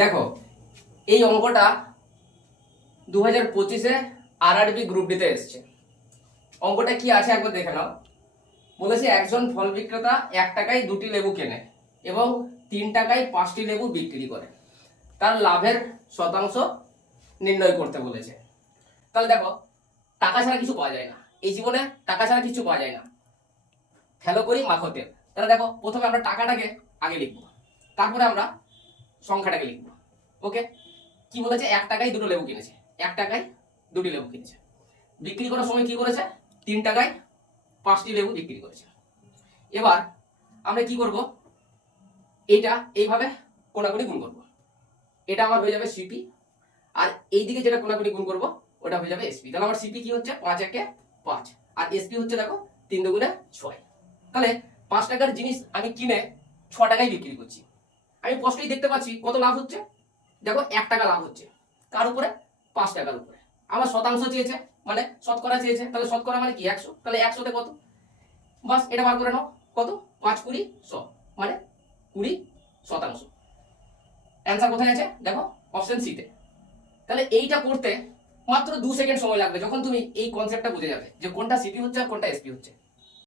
দেখো এই অঙ্কটা 2025-এ আরআরবি গ্রুপ ডিতে এসছে। অঙ্কটা কি আছে একবার দেখে নাও। বলেছে একজন ফল বিক্রেতা 1 টাকায় 2টি লেবু কেনে এবং 3 টাকায় 5টি লেবু বিক্রি করে, তার লাভের শতাংশ নির্ণয় করতে বলেছে। তাহলে দেখো, টাকা ছাড়া কিছু পাওয়া যায় না, এই জীবনে টাকা ছাড়া কিছু পাওয়া যায় না। ফেলো করি মাখতে। তাহলে দেখো, প্রথমে আমরা টাকাটাকে আগে লিখবো, তারপরে আমরা সংখ্যাটাকে লিখবো। ওকে, কি বলেছে? 1 টাকায় 2টো লেবু কিনেছে, 1 টাকায় 2টি লেবু কিনেছে। বিক্রি করার সময় কি করেছে? 3 টাকায় 5টি লেবু বিক্রি করেছে। এবার আমরা কি করব? এইটা এইভাবে কোণাকুণি গুণ করব। এটা আমার হয়ে যাবে সিপি, আর এইদিকে যেটা কোণাকুণি গুণ করব ওটা হয়ে যাবে এসপি। তাহলে আমার সিপি কি হচ্ছে? 5 একে 5, আর এসপি হচ্ছে দেখো 3 দুগুণে 6। তাহলে 5 টাকার জিনিস আমি কিনে 6 টাকায় বিক্রি করছি। আমি স্পষ্টই দেখতে পাচ্ছি কত লাভ হচ্ছে। দেখো 1 টাকা লাভ হচ্ছে, কার উপরে? 5 টাকার উপরে। আমার শতাংশ চেয়েছে, মানে শতকরা চেয়েছে, তাহলে শতকরা মানে কি? 100। তাহলে 100তে কত? বাস এটা বার করে নাও। কত? 5 20 100, মানে 20%। অ্যান্সার কোথায় আছে? দেখো অপশন সিতে। তাহলে এইটা করতে মাত্র 2 সেকেন্ড সময় লাগবে, যখন তুমি এই কনসেপ্টটা বুঝে যাবে যে কোনটা সিপি হচ্ছে আর কোনটা এসপি হচ্ছে।